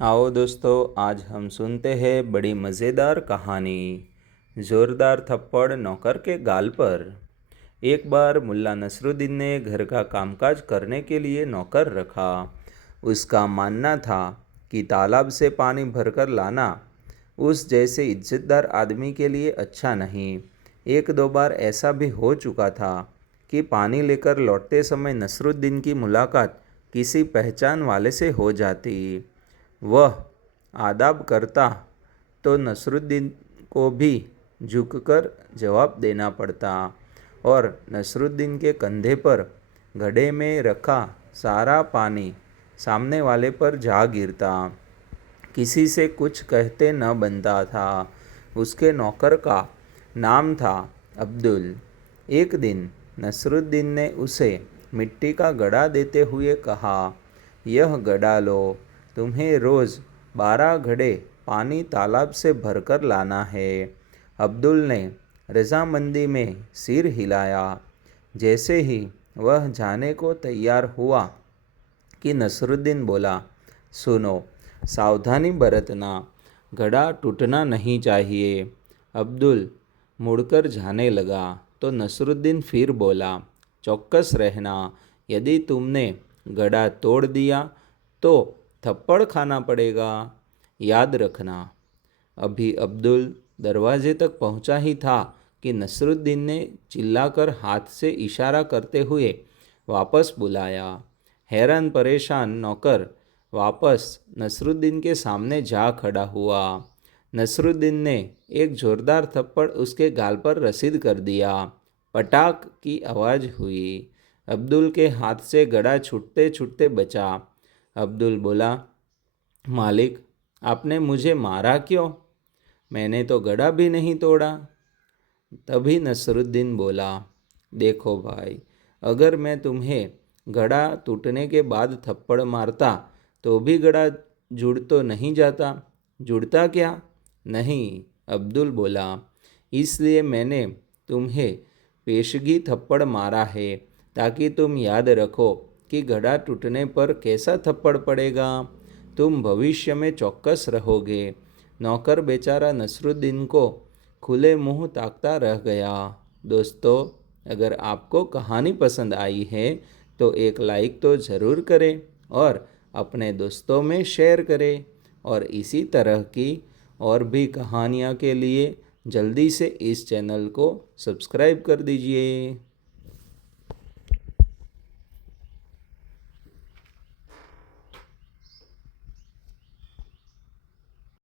आओ दोस्तों, आज हम सुनते हैं बड़ी मज़ेदार कहानी। ज़ोरदार थप्पड़ नौकर के गाल पर। एक बार मुल्ला नसरुद्दीन ने घर का कामकाज करने के लिए नौकर रखा। उसका मानना था कि तालाब से पानी भरकर लाना उस जैसे इज्जतदार आदमी के लिए अच्छा नहीं। एक दो बार ऐसा भी हो चुका था कि पानी लेकर लौटते समय नसरुद्दीन की मुलाकात किसी पहचान वाले से हो जाती। वह आदाब करता तो नसरुद्दीन को भी झुककर जवाब देना पड़ता और नसरुद्दीन के कंधे पर घड़े में रखा सारा पानी सामने वाले पर जा गिरता। किसी से कुछ कहते न बनता था। उसके नौकर का नाम था अब्दुल। एक दिन नसरुद्दीन ने उसे मिट्टी का घड़ा देते हुए कहा, यह घड़ा लो, तुम्हें रोज़ 12 घड़े पानी तालाब से भरकर लाना है। अब्दुल ने रजामंदी में सिर हिलाया। जैसे ही वह जाने को तैयार हुआ कि नसरुद्दीन बोला, सुनो, सावधानी बरतना, घड़ा टूटना नहीं चाहिए। अब्दुल मुड़कर जाने लगा तो नसरुद्दीन फिर बोला, चौकस रहना, यदि तुमने घड़ा तोड़ दिया तो थप्पड़ खाना पड़ेगा, याद रखना। अभी अब्दुल दरवाजे तक पहुंचा ही था कि नसरुद्दीन ने चिल्लाकर हाथ से इशारा करते हुए वापस बुलाया। हैरान परेशान नौकर वापस नसरुद्दीन के सामने जा खड़ा हुआ। नसरुद्दीन ने एक जोरदार थप्पड़ उसके गाल पर रसीद कर दिया। पटाक की आवाज़ हुई। अब्दुल के हाथ से घड़ा छूटते छूटते बचा। अब्दुल बोला, मालिक, आपने मुझे मारा क्यों? मैंने तो घड़ा भी नहीं तोड़ा। तभी नसरुद्दीन बोला, देखो भाई, अगर मैं तुम्हें घड़ा टूटने के बाद थप्पड़ मारता तो भी घड़ा जुड़ तो नहीं जाता। जुड़ता क्या? नहीं, अब्दुल बोला, इसलिए मैंने तुम्हें पेशगी थप्पड़ मारा है ताकि तुम याद रखो कि घड़ा टूटने पर कैसा थप्पड़ पड़ेगा। तुम भविष्य में चौकस रहोगे। नौकर बेचारा नसरुद्दीन को खुले मुंह ताकता रह गया। दोस्तों, अगर आपको कहानी पसंद आई है तो एक लाइक तो ज़रूर करें और अपने दोस्तों में शेयर करें। और इसी तरह की और भी कहानियाँ के लिए जल्दी से इस चैनल को सब्सक्राइब कर दीजिए।